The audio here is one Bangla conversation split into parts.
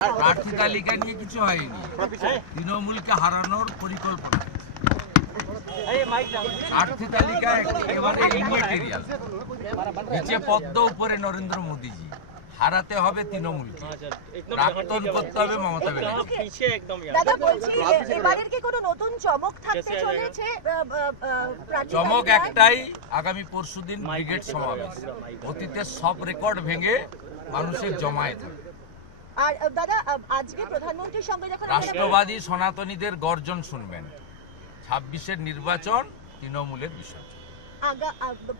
প্রার্থী তালিকা নিয়ে কিছু হয়নি, তৃণমূলকে হারানোর পরিকল্পনা। প্রার্থী তালিকা একেবারে ইমেটেরিয়াল, নিচে পদ্ম, উপরে নরেন্দ্র মোদীজি। হারাতে হবে তৃণমূলকে, প্রাক্তন করতে হবে মমতা ব্যানার্জি। দাদা বলছি, এবারের কি কোনো নতুন চমক থাকতে চলেছে? চমক একটাই, আগামী পরশুদিন ব্রিগেড সমাবেশ। অতীতের সব রেকর্ড ভেঙে মানুষের জমায়েত হবে। আর দাদা, আজকে প্রধানমন্ত্রীর সঙ্গে যখন রাষ্ট্রবাদী সনাতনীদের গর্জন শুনবেন। 26-এর নির্বাচন তৃণমূলের বিষয়।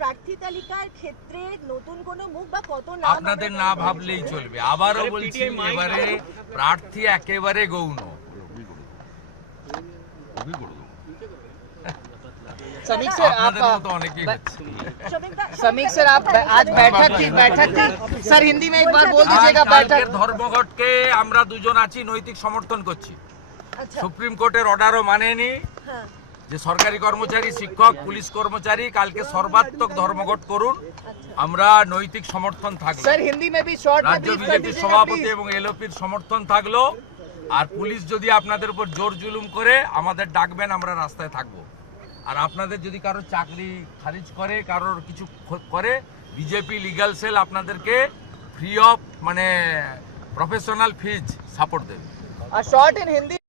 প্রার্থী তালিকার ক্ষেত্রে নতুন কোনো মুখ বা কত নাম আপনাদের না ভাবলেই চলবে। আবারও বলছি, এবারে প্রার্থী একেবারে গৌণ। समीक सर, आप आज बैठक थी सर, हिंदी में एक बार बोल दीजिएगा। बैठक ধর্মঘটকে আমরা দুজন আছি, নৈতিক সমর্থন করছি। সুপ্রিম কোর্টের অর্ডারও মানেনি যে সরকারি কর্মচারী, শিক্ষক, পুলিশ কর্মচারী কালকে সর্বাত্মক ধর্মঘট করুন, আমরা নৈতিক সমর্থন থাকলো। सर हिंदी में भी शॉर्ट में রাজ্য বিজেপির সভাপতি এবং এলওপির সমর্থন থাকলো। আর পুলিশ যদি আপনাদের উপর জোর জুলুম করে, আমাদের ডাকবেন, আমরা রাস্তায় থাকবো। আর আপনাদের যদি কারো চাকরি খারিজ করে, কারোর কিছু করে, বিজেপি লিগ্যাল সেল আপনাদেরকে free of professional fees support দেবে। शॉर्ट इन हिंदी।